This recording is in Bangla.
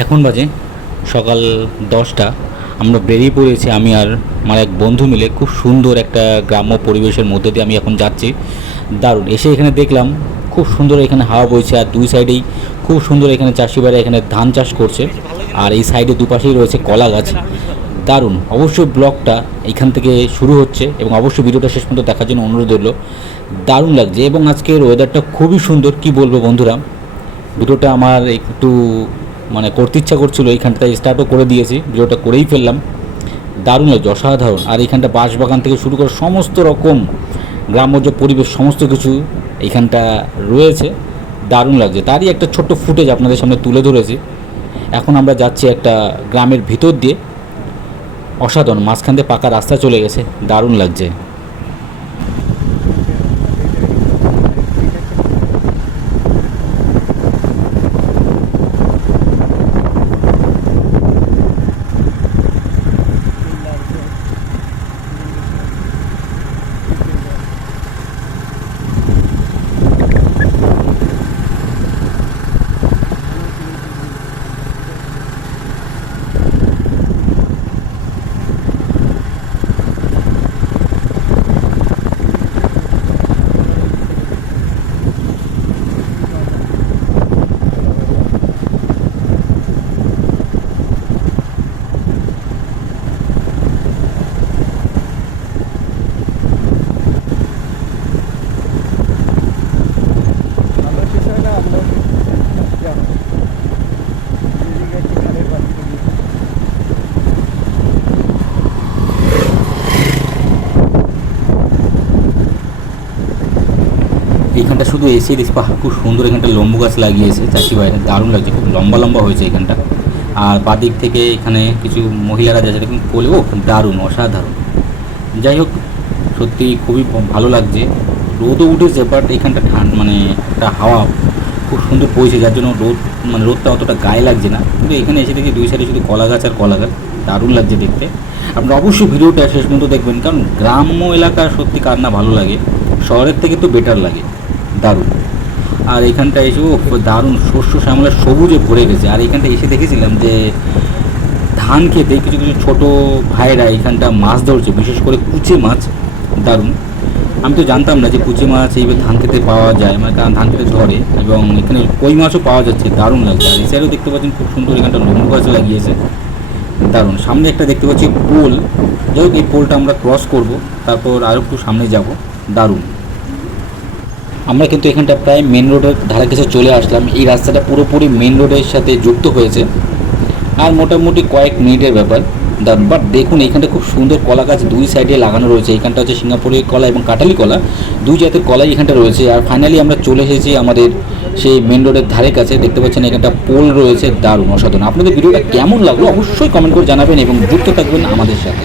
এখন বাজে সকাল 10টা। আমরা বেরিয়ে পড়েছি আমি আর আমার এক বন্ধু মিলে। খুব সুন্দর একটা গ্রাম্য পরিবেশের মধ্যে দিয়ে আমি এখন যাচ্ছি। দারুণ এসে এখানে দেখলাম খুব সুন্দর এখানে হাওয়া বইছে, আর দুই সাইডেই খুব সুন্দর এখানে চাষিবাড়ি এখানে ধান চাষ করছে, আর এই সাইডে দুপাশেই রয়েছে কলা গাছ। দারুণ। অবশ্যই ব্লগটা এখান থেকে শুরু হচ্ছে এবং অবশ্যই ভিডিওটা শেষ পর্যন্ত দেখার জন্য অনুরোধ রইল। দারুণ লাগছে এবং আজকের ওয়েদারটা খুবই সুন্দর। কি বলবো বন্ধুরা, ভিডিওটা আমার একটু করতে ইচ্ছা করছিলো, এইখানটায় স্টার্টও করে দিয়েছি, ভিডিওটা করেই ফেললাম। দারুণ লাগছে, অসাধারণ। আর এইখানটা বাঁশবাগান থেকে শুরু করে সমস্ত রকম গ্রাম্য যে পরিবেশ সমস্ত কিছু এইখানটা রয়েছে। দারুণ লাগছে, তারই একটা ছোট্ট ফুটেজ আপনাদের সামনে তুলে ধরেছি। এখন আমরা যাচ্ছি একটা গ্রামের ভিতর দিয়ে, অসাধারণ। মাঝখান দিয়ে পাকা রাস্তা চলে গেছে, দারুণ লাগছে। এইখানটা শুধু এসে দেখি খুব সুন্দর, এখানটা লম্বু গাছ লাগিয়েছে চাষি ভাইরা, দারুণ লাগছে, খুব লম্বা লম্বা হয়েছে এখানটা। আর বাদিক থেকে এখানে কিছু মহিলারা যাচ্ছে দেখুন কোলে, ও দারুণ, অসাধারণ। যাই হোক, সত্যি খুবই ভালো লাগছে। রোদও উঠেছে, বাট এখানটা একটা হাওয়া খুব সুন্দর বইছে, যার জন্য রোদটা অতটা গায়ে লাগছে না। কিন্তু এখানে এসে দেখি দুই সাইডে শুধু কলা গাছ আর কলা গাছ, দারুণ লাগছে দেখতে। আপনারা অবশ্যই ভিডিওটা শেষ পর্যন্ত দেখবেন, কারণ গ্রাম্য এলাকা সত্যি কার না ভালো লাগে, শহরের থেকে তো বেটার লাগে। দারুণ। আর এখানটা এসেও দারুণ শস্য শ্যামলা সবুজে ভরে গেছে। আর এখানটা এসে দেখেছিলাম যে ধান খেতে কিছু কিছু ছোটো ভাইরা এখানটা মাছ ধরছে, বিশেষ করে কুচে মাছ। দারুণ। আমি তো জানতাম না যে কুচে মাছ এইভাবে ধান খেতে পাওয়া যায়, কারণ ধান খেতে ধরে, এবং এখানে কই মাছও পাওয়া যাচ্ছে, দারুণ লাগছে। আর এই সাইডেও দেখতে পাচ্ছেন খুব সুন্দর এখানটা লেবু গাছ লাগিয়েছে, দারুণ। সামনে একটা দেখতে পাচ্ছি পোল, যাই হোক এই পোলটা আমরা ক্রস করব, তারপর আরও একটু সামনে যাব। দারুণ। আমরা কিন্তু এখানটা প্রায় মেন রোডের ধারে কাছে চলে আসলাম। এই রাস্তাটা পুরোপুরি মেন রোডের সাথে যুক্ত হয়েছে, আর মোটামুটি কয়েক মিনিটের ব্যাপার। দারুণ। বাট দেখুন এখানটা খুব সুন্দর কলা গাছ দুই সাইডে লাগানো রয়েছে। এখানটা হচ্ছে সিঙ্গাপুরি কলা এবং কাটালি কলা, দুই জাতের কলাই এখানটা রয়েছে। আর ফাইনালি আমরা চলে এসেছি আমাদের সেই মেন রোডের ধারে কাছে। দেখতে পাচ্ছেন এখানটা পোল রয়েছে, দারুণ, অসাধারণ। আপনাদের ভিডিওটা কেমন লাগলো অবশ্যই কমেন্ট করে জানাবেন এবং যুক্ত থাকবেন আমাদের সাথে।